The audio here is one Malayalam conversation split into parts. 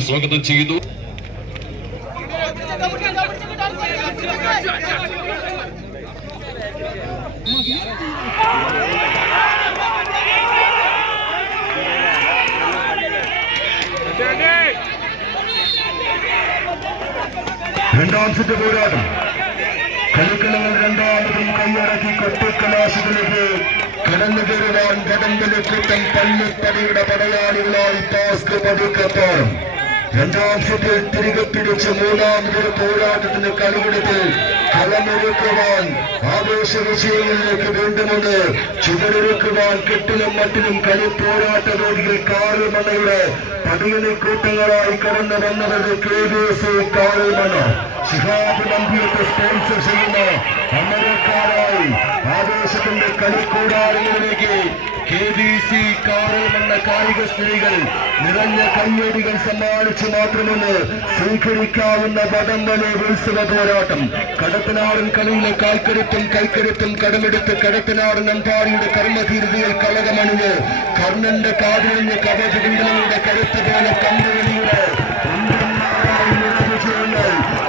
സ്വാഗതം ചെയ്യുന്നു. രണ്ടാം സെറ്റ് പോരാട്ടം കളിക്കളങ്ങൾ രണ്ടാമതും കൈയടക്കി കൊട്ടിക്കലാശികളിലേക്ക് കടന്നു കയറുവാൻ കടമ്പല് കൂട്ടം പള്ളിപ്പടിയുടെ പടയാളികളായി ടാസ്ക് പതുക്കപ്പാറും. രണ്ടാം സെറ്റിൽ തിരികെ പിടിച്ച് മൂന്നാമതൊരു പോരാട്ടത്തിന് കളിയെടുത്ത് കളമൊരുക്കുവാൻ ആവേശ വിജയങ്ങളിലേക്ക് വീണ്ടുമുണ്ട് ചുവടൊരുക്കുവാൻ കെട്ടിലും മട്ടിലും കളി പോരാട്ട വേദികൾ കാറുമണയുടെ പതിയണി കൂട്ടങ്ങളായി കടന്നു വന്നവരുടെ KBC കാറുമണ ശിഹാബ് നമ്പിയൊക്കെ സ്പോൺസർ ചെയ്യുന്ന അമരക്കാരായി ആവേശത്തിന്റെ കളിക്കൂടാരങ്ങളിലേക്ക് KBC കാറുമണ്ണ കായിക സ്ത്രീകൾ നിറഞ്ഞ കയ്യടികൾ സമ്മാനിച്ചു മാത്രമെന്ന് സ്വീകരിക്കാവുന്ന വടംവലി ഉത്സവ പോരാട്ടം. കടത്തനാടൻ കളിയിലെ കാൽക്കരുത്തും കൈക്കരുത്തും കടമെടുത്ത് കടത്തനാടൻ അമ്പാടിയുടെ കർമ്മധീരതയിൽ കളകമണിഞ്ഞ് കർണന്റെ കാതിലിഞ്ഞ കവചകുണ്ടലങ്ങളുടെ കരുത്ത് പോലെ കമ്പുകളിയുടെ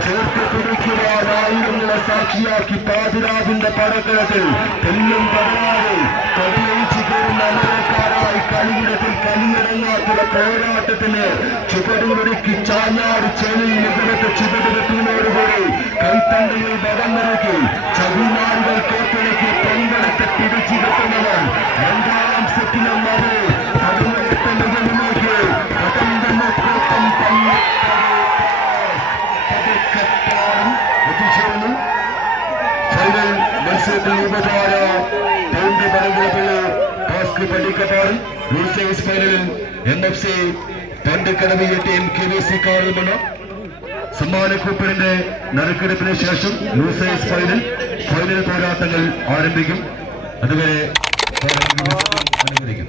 ചേർത്ത് പിടിക്കുവാൻ ആയിരങ്ങളെ സാക്ഷിയാക്കി പാതിരാവിന്റെ പടക്കളത്തിൽ തെല്ലും പടരാതെ കടിയഴിച്ചു കയറുന്ന അമരക്കാരായി കളിയിടത്തിൽ കലിയിറങ്ങാത്ത പോരാട്ടത്തിന് ചുവടുകൊടുക്കി ചാഞ്ഞാട് ചെളിയിൽ ഇവിടത്തെ ചുവടുവെട്ടിനോടുകൂടി കൈത്തണ്ടയിൽ ബലം നിറക്കി ചവിമാറുകൾ കോപ്പിളക്കി പങ്കെടുത്ത് പിടിച്ചു കിട്ടുന്നവർ രണ്ടാം സെറ്റിലും അത് പതിനെട്ട് മുകളിലേക്ക് കടമ്പനക്കൂട്ടം എത്തിച്ചേർന്നു. ഫൈനൽ മത്സരത്തിൽ ഉപചാര പൗണ്ട് പരമ്പരപ്പിള്ളി ടാസ്ക് പള്ളിക്കപ്പാറും ലൂസേഴ്സ് ഫൈനലിൽ NFC പണ്ടിക്കടവിയ ടീം KBC കാറുമണ സമ്മാനക്കൂപ്പറിന്റെ നറുക്കെടുപ്പിന് ശേഷം ലൂസേഴ്സ് ഫൈനൽ പോരാട്ടങ്ങൾ ആരംഭിക്കും. അതുവരെ അനുവദിക്കും.